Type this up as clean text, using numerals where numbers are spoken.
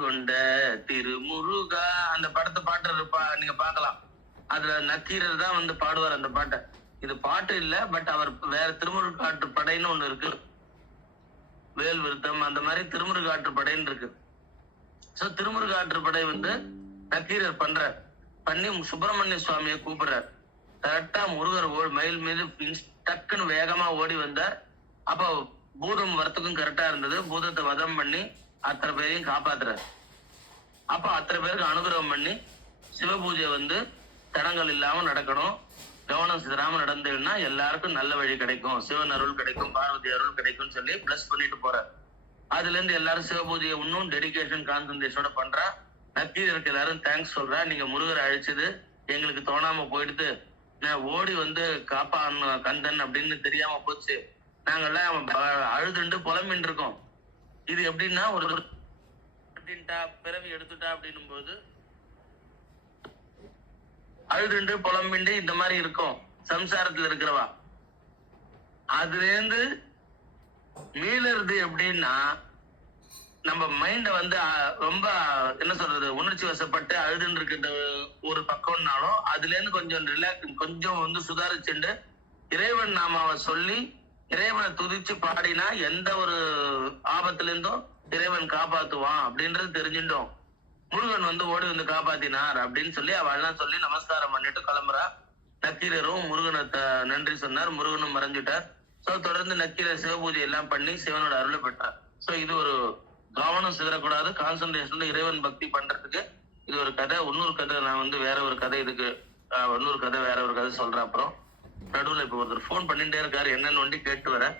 கொண்ட திருமுருகா அந்த படத்தை பாட்டு நீங்க பாக்கலாம். அதுல நக்கீரர் தான் வந்து பாடுவார் அந்த பாட்டை. இது பாட்டு இல்ல, பட் அவர் வேற திருமுருகாற்று படைன்னு ஒண்ணு இருக்கு, வேல் விருத்தம் அந்த மாதிரி திருமுருகாற்று படைன்னு இருக்கு. சோ திருமுருகாற்று படை வந்து நக்கீரர் பண்ணி சுப்பிரமணிய சுவாமியை கூப்பிடுறார். கரெக்டா முருகர் மயில் மீது டக்குன்னு வேகமா ஓடி வந்தார். அப்ப பூதம் வரத்துக்கும் கரெக்டா இருந்தது. பூதத்தை வதம் பண்ணி அத்தனை பேரையும் காப்பாத்துறாரு. அப்ப அத்தனை பேருக்கு அனுகிரகம் பண்ணி சிவபூஜை வந்து தடங்கள் இல்லாம நடக்கணும், கவனம் சிதறாம நடந்ததுன்னா எல்லாருக்கும் நல்ல வழி கிடைக்கும், சிவன் அருள் கிடைக்கும், பார்வதி அருள் கிடைக்கும் சொல்லி பிளஸ் பண்ணிட்டு போறாரு. அதுல இருந்து எல்லாரும் சிவபூஜையை இன்னும் டெடிகேஷன் கான்சன்ட்ரேஷனோட பண்றா. நக்கீரருக்கு எல்லாரும் தேங்க்ஸ் சொல்றா. நீங்க முருகரை அழிச்சது எங்களுக்கு தோணாம போயிடுது, நான் ஓடி வந்து காப்பான் கந்தன் அப்படின்னு தெரியாம போச்சு, நாங்கெல்லாம் அழுதுண்டு புலம்பின்னு இருக்கோம். இது எப்படின்னா ஒரு பிறவி எடுத்துட்டா அப்படின்னும் போது அழுதுண்டு புலம்பிண்டு இந்த மாதிரி இருக்கும் சம்சாரத்துல இருக்கிறவா. அதுல இருந்து மீளறது எப்படின்னா நம்ம மைண்ட வந்து ரொம்ப என்ன சொல்றது உணர்ச்சி வசப்பட்டு அழுதுன்னு இருக்கிற ஒரு பக்கம்னாலும் அதுல இருந்து கொஞ்சம் ரிலாக்ஸ் கொஞ்சம் வந்து சுதாரிச்சுண்டு இறைவன் நாமாவை சொல்லி இறைவனை துதிச்சு பாடினா எந்த ஒரு ஆபத்துல இருந்தும் இறைவன் காப்பாத்துவான் அப்படின்றது தெரிஞ்சுட்டோம். முருகன் வந்து ஓடி வந்து காப்பாத்தினார் அப்படின்னு சொல்லி அவள்லாம் சொல்லி நமஸ்காரம் பண்ணிட்டு கிளம்புறா. நக்கீரரும் முருகனை நன்றி சொன்னார், முருகனும் மறைஞ்சிட்டார். சோ தொடர்ந்து நக்கீரர் சிவபூஜை எல்லாம் பண்ணி சிவனோட அருளை பெற்றார். சோ இது ஒரு கவனம் சிதறக்கூடாது, கான்சன்ட்ரேஷன் இறைவன் பக்தி பண்றதுக்கு இது ஒரு கதை. இன்னொரு கதை நான் வந்து வேற ஒரு கதை இதுக்கு இன்னொரு கதை வேற ஒரு கதை சொல்றேன். அப்புறம் நடுவில் இப்ப ஒருத்தர் போன் பண்ணிட்டே இருக்காரு, என்னன்னு வண்டி கேட்டு வரேன்.